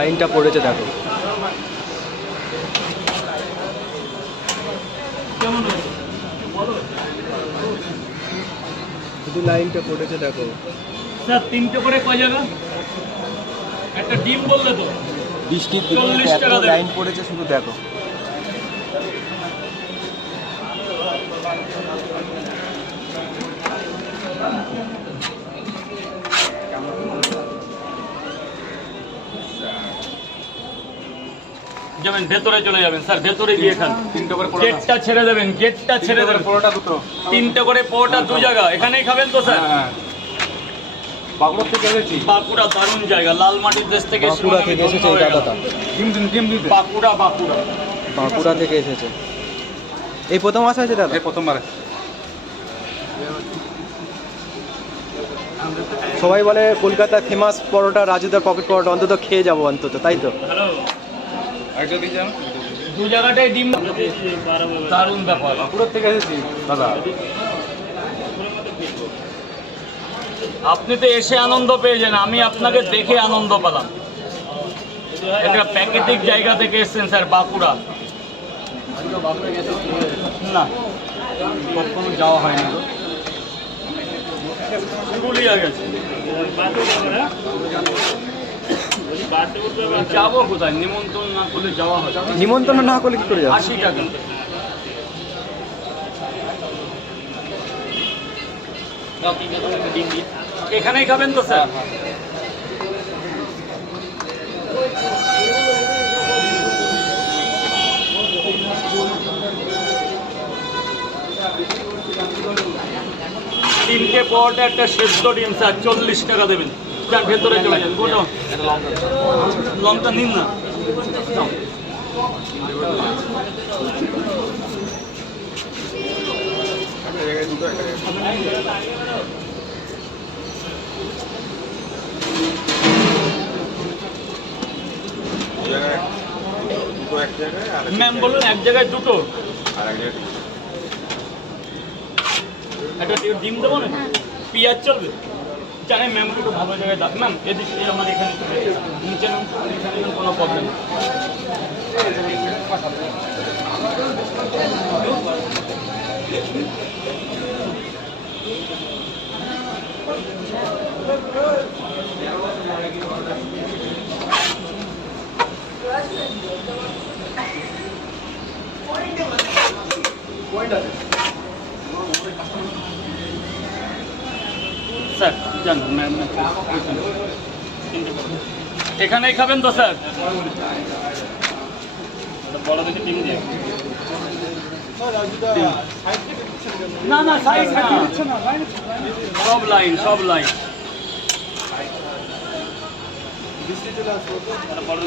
লাইনটা পড়েছে দেখো। শুধু লাইনটা পড়েছে দেখো। স্যার তিনটে করে কয় জায়গা? একটা ডিম বললে তো। বৃষ্টির লাইন পড়েছে শুধু দেখো। যাবেন ভেতরে চলে যাবেন। স্যার ভেতরে গিয়ে খান। তিনটে করে গেটটা ছেড়ে দেবেন গেটটা ছেড়ে দেবেন। পরোটা দুটো। তিনটে করে পোটা দু জায়গা। এখানেই খাবেন তো স্যার? হ্যাঁ বাগড় থেকে এসেছি বাঁকুড়া দারুণ জায়গা। লাল মাটির দেশ থেকে বাঁকুড়া শিবনামি থেকে এসেছে এই দাদাটা। ডিম দিন ডিম দিতে। বাঁকুড়া বাঁকুড়া। বাঁকুড়া থেকে এসেছে। এই প্রথম আসা আছে দাদা? এই প্রথমবারে। সবাই বলে কলকাতা ফেমাস পরোটা রাজুদার পকেট পরোটা অন্তত খেয়ে যাব অন্তত তাই তো? হ্যালো আরেকটা দিয়ে যান। দু জায়গাটাই ডিম দারুণ ব্যাপার। বাঁকুড়ার থেকে এসেছি দাদা। আপনি তো এসে আনন্দ পেয়েছেন আমি আপনাকে দেখে আনন্দ পেলাম। একটা প্যাকেটিক জায়গা থেকে এসেছেন স্যার বাঁকুড়া। না কখনো যাওয়া হয়নি। গো। পুরুলিয়া গেছে। যাব কোথায়? নিমন্ত্রণ না করলে যাওয়া হয়। নিমন্ত্রণ না করলে কি করে যাব? আশি টাকা। এখানেই খাবেন তো স্যার? তিনটে পরোটা একটা সেদ্ধ ডিম স্যার চল্লিশ টাকা দেবেন। যান ভেতরে চলে যান নিন না। ম্যাম, বলুন, এক জায়গায় দুটো। একটা ডি- ডিম দেবো না? পেঁয়াজ চলবে? জানেন ম্যাম একটু ভালো জায়গায় দাও ম্যাম এদিকে এই আমার এখানে নিচে নাম কোনো প্রবলেম স্যার ম্যাম এখানেই খাবেন তো, স্যার? বড় দিয়ে। না না, সাইজ না সব লাইন সব লাইন। বড়